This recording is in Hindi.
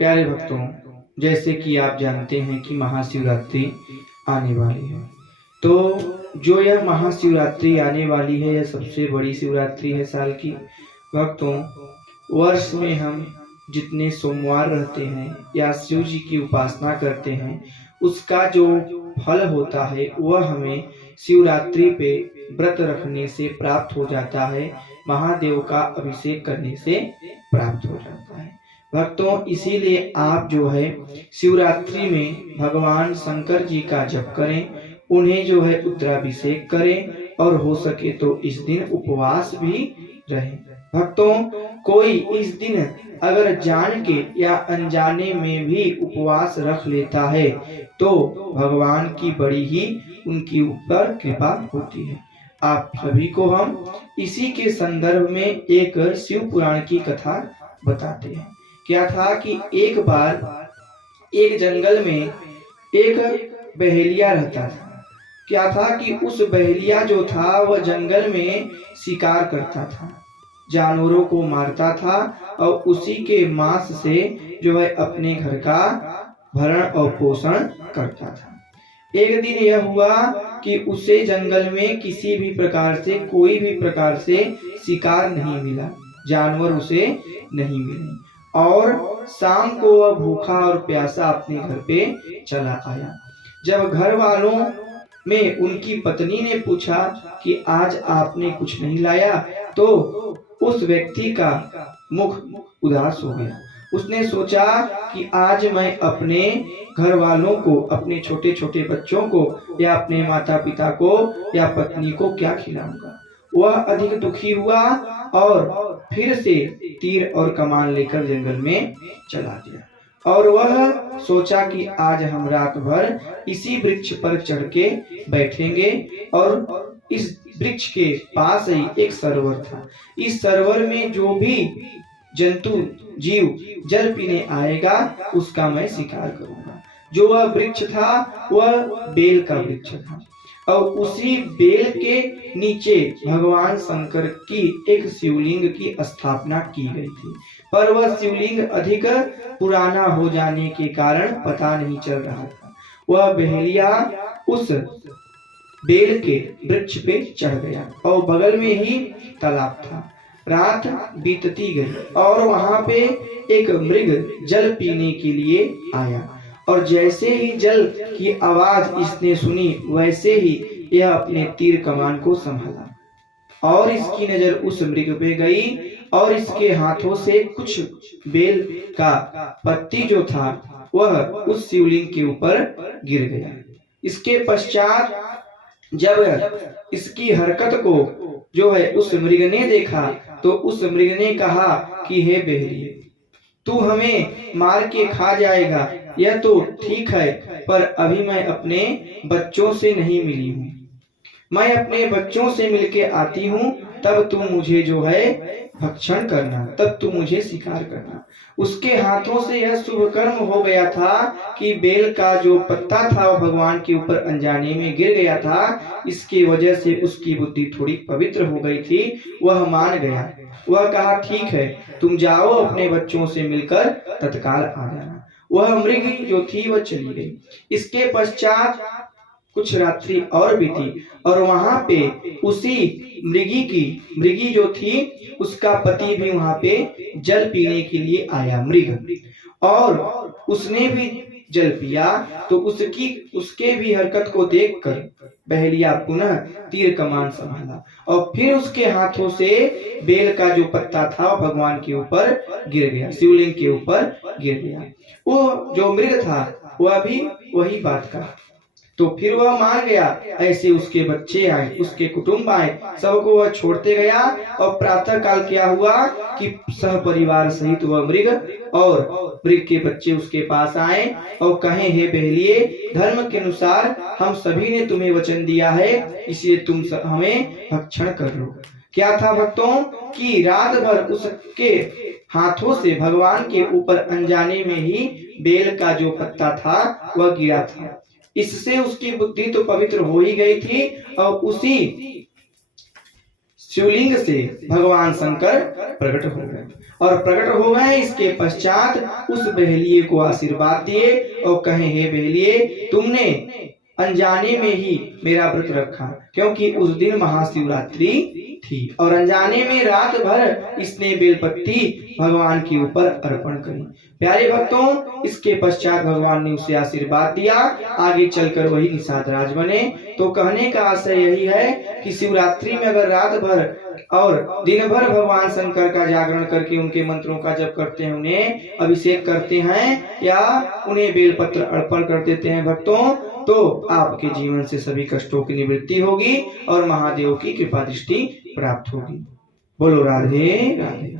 प्यारे भक्तों, जैसे कि आप जानते हैं कि महाशिवरात्रि आने वाली है। तो जो यह महाशिवरात्रि आने वाली है, यह सबसे बड़ी शिवरात्रि है साल की। भक्तों, वर्ष में हम जितने सोमवार रहते हैं या शिव जी की उपासना करते हैं, उसका जो फल होता है वह हमें शिवरात्रि पे व्रत रखने से प्राप्त हो जाता है, महादेव का अभिषेक करने से प्राप्त हो जाता है। भक्तों, इसीलिए आप जो है शिवरात्रि में भगवान शंकर जी का जप करें, उन्हें जो है रुद्राभिषेक करें और हो सके तो इस दिन उपवास भी रहें। भक्तों, कोई इस दिन अगर जान के या अनजाने में भी उपवास रख लेता है तो भगवान की बड़ी ही उनकी ऊपर कृपा होती है। आप सभी को हम इसी के संदर्भ में एक शिव पुराण की कथा बताते हैं। क्या था कि एक बार एक जंगल में एक बहेलिया रहता था। क्या था कि उस बहेलिया जो था वह जंगल में शिकार करता था, जानवरों को मारता था और उसी के मांस से जो है अपने घर का भरण और पोषण करता था। एक दिन यह हुआ कि उसे जंगल में किसी भी प्रकार से कोई भी प्रकार से शिकार नहीं मिला, जानवर उसे नहीं मिले और शाम को वह भूखा और प्यासा अपने घर पे चला आया। जब घर वालों में उनकी पत्नी ने पूछा कि आज आपने कुछ नहीं लाया, तो उस व्यक्ति का मुख उदास हो गया। उसने सोचा कि आज मैं अपने घर वालों को, अपने छोटे छोटे बच्चों को या अपने माता पिता को या पत्नी को क्या खिलाऊंगा। वह अधिक दुखी हुआ और फिर से तीर और कमान लेकर जंगल में चला गया और वह सोचा कि आज हम रात भर इसी वृक्ष पर चढ़ के बैठेंगे और इस वृक्ष के पास ही एक सरोवर था। इस सरोवर में जो भी जंतु जीव जल पीने आएगा उसका मैं शिकार करूंगा। जो वह वृक्ष था वह बेल का वृक्ष था और उसी बेल के नीचे भगवान शंकर की एक शिवलिंग की स्थापना की गई थी, पर वह शिवलिंग अधिक पुराना हो जाने के कारण पता नहीं चल रहा था। वह बहेलिया उस बेल के वृक्ष पे चढ़ गया और बगल में ही तालाब था। रात बीतती गई और वहां पे एक मृग जल पीने के लिए आया और जैसे ही जल की आवाज इसने सुनी, वैसे ही यह अपने तीर कमान को संभाला और इसकी नजर उस मृग पे गई और इसके हाथों से कुछ बेल का पत्ती जो था वह उस शिवलिंग के ऊपर गिर गया। इसके पश्चात जब इसकी हरकत को जो है उस मृग ने देखा तो उस मृग ने कहा कि हे बहेलिए, तू हमें मार के खा जाएगा, यह तो ठीक है, पर अभी मैं अपने बच्चों से नहीं मिली हूँ। मैं अपने बच्चों से मिलके आती हूँ, तब तू मुझे जो है भक्षण करना, तब तू मुझे शिकार करना। उसके हाथों से यह शुभ कर्म हो गया था कि बेल का जो पत्ता था वो भगवान के ऊपर अनजाने में गिर गया था। इसकी वजह से उसकी बुद्धि थोड़ी पवित्र हो गई थी। वह मान गया। वह कहा ठीक है, तुम जाओ, अपने बच्चों से मिलकर तत्काल आ जाना। वह मृगी जो थी वह चली गई। इसके पश्चात कुछ रात्रि और बीती और वहां पे उसी मृगी जो थी उसका पति भी वहां पे जल पीने के लिए आया, मृग, और उसने भी जल पिया। तो उसके भी हरकत को देखकर बहेलिया पुनः तीर कमान संभाला और फिर उसके हाथों से बेल का जो पत्ता था भगवान के ऊपर गिर गया, शिवलिंग के ऊपर गिर गया। वो जो मृग था वह भी वही बात का, तो फिर वह मान गया। ऐसे उसके बच्चे आए, उसके कुटुंब आए, सबको वह छोड़ते गया और प्रातः काल क्या हुआ कि सह परिवार सहित वह मृग और मृग के बच्चे उसके पास आए और कहे, हे बहेलिए, धर्म के अनुसार हम सभी ने तुम्हें वचन दिया है, इसलिए तुम हमें भक्षण कर लो। क्या था भक्तों कि रात भर उसके हाथों से भगवान के ऊपर अनजाने में ही बेल का जो पत्ता था वह गिरा था। इससे उसकी बुद्धि तो पवित्र हो ही गई थी और उसी शिवलिंग से भगवान शंकर प्रकट हो गए और प्रकट हो गए। इसके पश्चात उस बहेलिये को आशीर्वाद दिए और कहे, हे बहेलिये, तुमने अनजाने में ही मेरा व्रत रखा, क्योंकि उस दिन महाशिवरात्रि थी और अनजाने में रात भर इसने बेलपत्ती भगवान के ऊपर अर्पण करी। प्यारे भक्तों, इसके पश्चात भगवान ने उसे आशीर्वाद दिया, आगे चलकर वही निषाद राज बने। तो कहने का आशय यही है कि शिवरात्रि में अगर रात भर और दिन भर भगवान शंकर का जागरण करके उनके मंत्रों का जप करते हैं, उन्हें अभिषेक करते हैं या उन्हें बेलपत्र अर्पण कर देते हैं भक्तों, तो आपके जीवन से सभी कष्टों की निवृत्ति होगी और महादेव की कृपा दृष्टि प्राप्त होगी। बोलो राधे राधे।